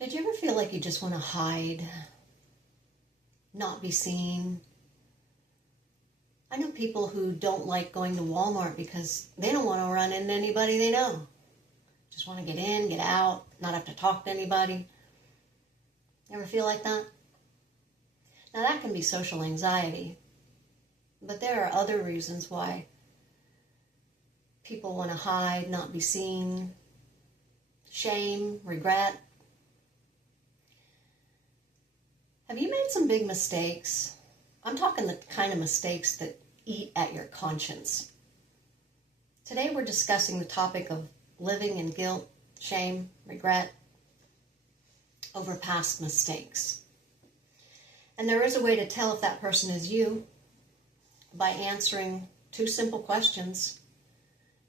Did you ever feel like you just want to hide, not be seen? I know people who don't like going to Walmart because they don't want to run into anybody they know. Just want to get in, get out, not have to talk to anybody. You ever feel like that? Now that can be social anxiety, but there are other reasons why people want to hide, not be seen, shame, regret. Have you made some big mistakes? I'm talking the kind of mistakes that eat at your conscience. Today we're discussing the topic of living in guilt, shame, regret over past mistakes. And there is a way to tell if that person is you by answering two simple questions.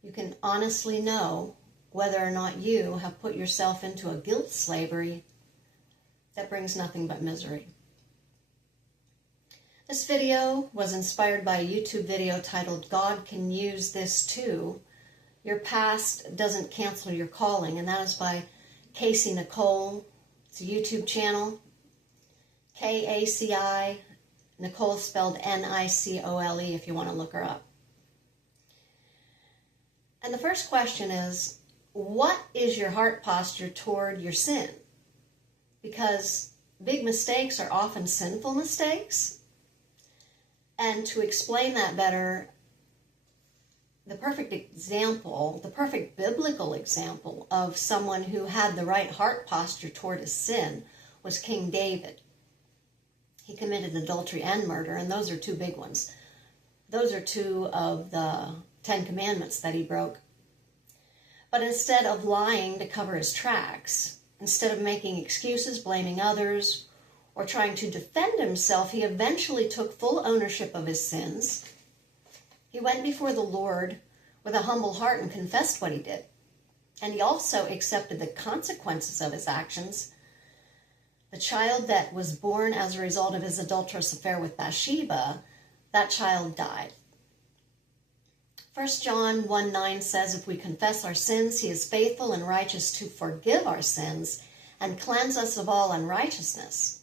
You can honestly know whether or not you have put yourself into a guilt slavery that brings nothing but misery. This video was inspired by a YouTube video titled, "God Can Use This Too. Your Past Doesn't Cancel Your Calling," and that is by Casey Nicole. It's a YouTube channel. K-A-C-I, Nicole spelled N-I-C-O-L-E if you want to look her up. And the first question is, what is your heart posture toward your sin? Because big mistakes are often sinful mistakes. And to explain that better, the perfect example, the perfect biblical example of someone who had the right heart posture toward his sin was King David. He committed adultery and murder, and those are two big ones. Those are two of the 10 Commandments that he broke. But instead of lying to cover his tracks, instead of making excuses, blaming others, or trying to defend himself, he eventually took full ownership of his sins. He went before the Lord with a humble heart and confessed what he did. And he also accepted the consequences of his actions. The child that was born as a result of his adulterous affair with Bathsheba, that child died. 1 John 1:9 says, "If we confess our sins, he is faithful and righteous to forgive our sins and cleanse us of all unrighteousness."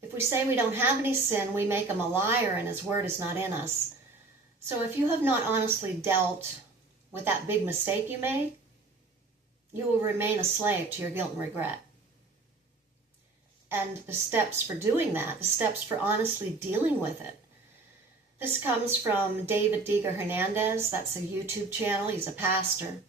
If we say we don't have any sin, we make him a liar and his word is not in us. So if you have not honestly dealt with that big mistake you made, you will remain a slave to your guilt and regret. And the steps for doing that, the steps for honestly dealing with it. This comes from David Diga Hernandez. That's a YouTube channel. He's a pastor.